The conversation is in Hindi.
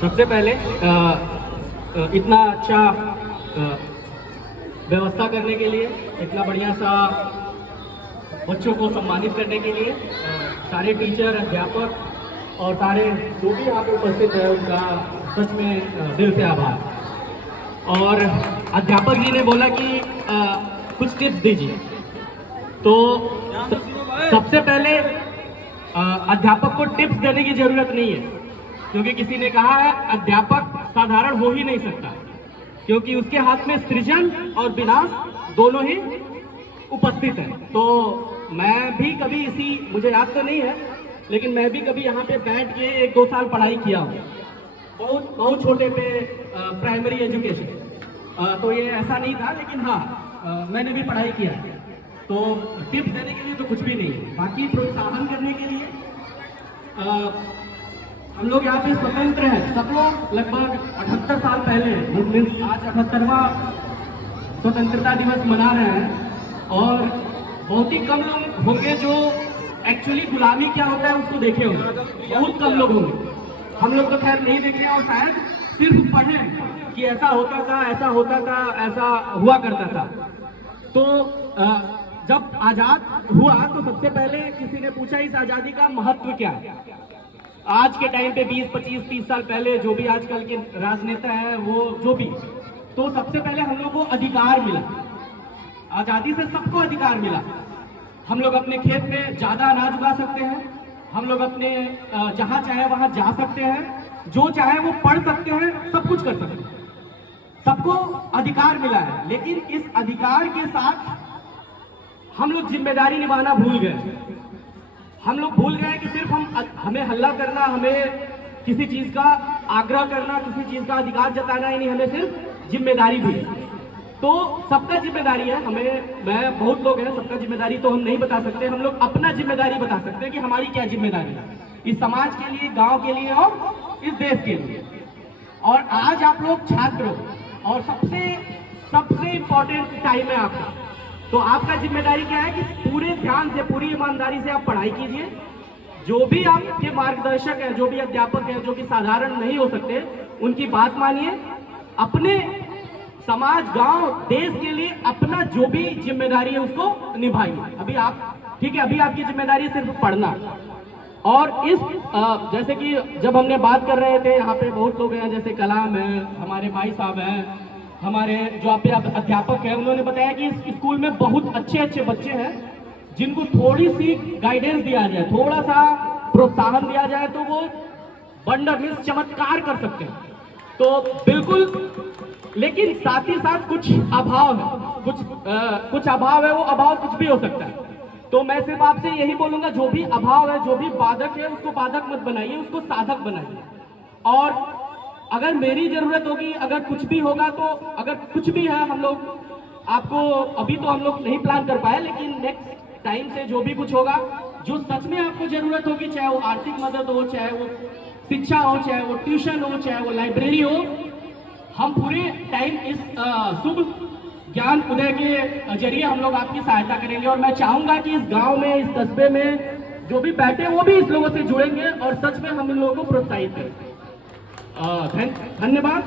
सबसे पहले इतना अच्छा व्यवस्था करने के लिए, इतना बढ़िया सा बच्चों को सम्मानित करने के लिए सारे टीचर, अध्यापक और सारे जो भी यहाँ पे उपस्थित है उनका सच में दिल से आभार। और अध्यापक जी ने बोला कि कुछ टिप्स दीजिए, तो सबसे पहले अध्यापक को टिप्स देने की जरूरत नहीं है, क्योंकि किसी ने कहा है अध्यापक साधारण हो ही नहीं सकता, क्योंकि उसके हाथ में सृजन और विनाश दोनों ही उपस्थित है। तो मैं भी कभी मुझे याद तो नहीं है, लेकिन मैं भी कभी यहाँ पे बैठ के 1-2 साल पढ़ाई किया हूँ, बहुत छोटे पे प्राइमरी एजुकेशन। तो ये ऐसा नहीं था, लेकिन हाँ मैंने भी पढ़ाई किया है। तो टिप्स देने के लिए तो कुछ भी नहीं है, बाकी प्रोत्साहन करने के लिए हम लोग यहाँ पे स्वतंत्र हैं, सब लोग लगभग 78 साल पहले, आज 78वां स्वतंत्रता दिवस मना रहे हैं, और बहुत ही कम लोग होंगे जो एक्चुअली गुलामी क्या होता है उसको देखे होंगे, बहुत कम लोग होंगे। हम लोग तो खैर नहीं देखे, और शायद सिर्फ पढ़े कि ऐसा होता था, ऐसा होता था, ऐसा हुआ करता था। तो जब आजाद हुआ तो सबसे पहले किसी ने पूछा इस आजादी का महत्व क्या है। आज के टाइम पे 20, 25, 30 साल पहले जो भी आजकल के राजनेता है वो जो भी, तो सबसे पहले हम लोग को अधिकार मिला, आजादी से सबको अधिकार मिला। हम लोग अपने खेत में ज्यादा अनाज उगा सकते हैं, हम लोग अपने जहां चाहे वहां जा सकते हैं, जो चाहे वो पढ़ सकते हैं, सब कुछ कर सकते हैं, सबको अधिकार मिला है। लेकिन इस अधिकार के साथ हम लोग जिम्मेदारी निभाना भूल गए। हम लोग भूल गए कि सिर्फ हमें हल्ला करना, हमें किसी चीज का आग्रह करना, किसी चीज का अधिकार जताना ही नहीं, हमें सिर्फ जिम्मेदारी भी। तो सबका जिम्मेदारी है, मैं बहुत लोग हैं, सबका जिम्मेदारी तो हम नहीं बता सकते, हम लोग अपना जिम्मेदारी बता सकते हैं कि हमारी क्या जिम्मेदारी है इस समाज के लिए, गांव के लिए और इस देश के लिए। और आज आप लोग छात्र हो, और सबसे इंपॉर्टेंट टाइम है आपका, तो आपका जिम्मेदारी क्या है कि पूरे ध्यान से, पूरी ईमानदारी से आप पढ़ाई कीजिए। जो भी आपके मार्गदर्शक हैं, जो भी अध्यापक हैं, जो कि साधारण नहीं हो सकते, उनकी बात मानिए, अपने समाज, गांव, देश के लिए अपना जो भी जिम्मेदारी है उसको निभाइए। अभी आप ठीक है, अभी आपकी जिम्मेदारी सिर्फ पढ़ना। और इस जैसे कि जब हमने बात कर रहे थे, यहाँ पे बहुत लोग हैं, जैसे कलाम है, हमारे भाई साहब हैं, हमारे जो अध्यापक हैं, उन्होंने बताया कि इस स्कूल में बहुत अच्छे बच्चे हैं जिनको थोड़ी सी गाइडेंस दिया जाए, थोड़ा सा प्रोत्साहन दिया जाए, तो वो वंडर चमत्कार कर सकते हैं। तो बिल्कुल, लेकिन साथ ही साथ कुछ अभाव है, कुछ अभाव है, वो अभाव कुछ भी हो सकता है। तो मैं सिर्फ आपसे यही बोलूंगा, जो भी अभाव है, जो भी बाधक है, उसको बाधक मत बनाइए, उसको साधक बनाइए। और अगर मेरी जरूरत होगी, अगर कुछ भी होगा, तो अगर कुछ भी है, हम लोग आपको, अभी तो हम लोग नहीं प्लान कर पाए, लेकिन नेक्स्ट टाइम से जो भी कुछ होगा, जो सच में आपको जरूरत होगी, चाहे वो आर्थिक मदद हो, चाहे वो शिक्षा हो, चाहे वो ट्यूशन हो, चाहे वो लाइब्रेरी हो, हम पूरे टाइम इस शुभ ज्ञान उदय के जरिए हम लोग आपकी सहायता करेंगे। और मैं चाहूंगा कि इस गांव में, इस कस्बे में जो भी बैठे वो भी इस लोगों से जुड़ेंगे और सच में हम इन लोगों को प्रोत्साहित करेंगे। धन्यवाद।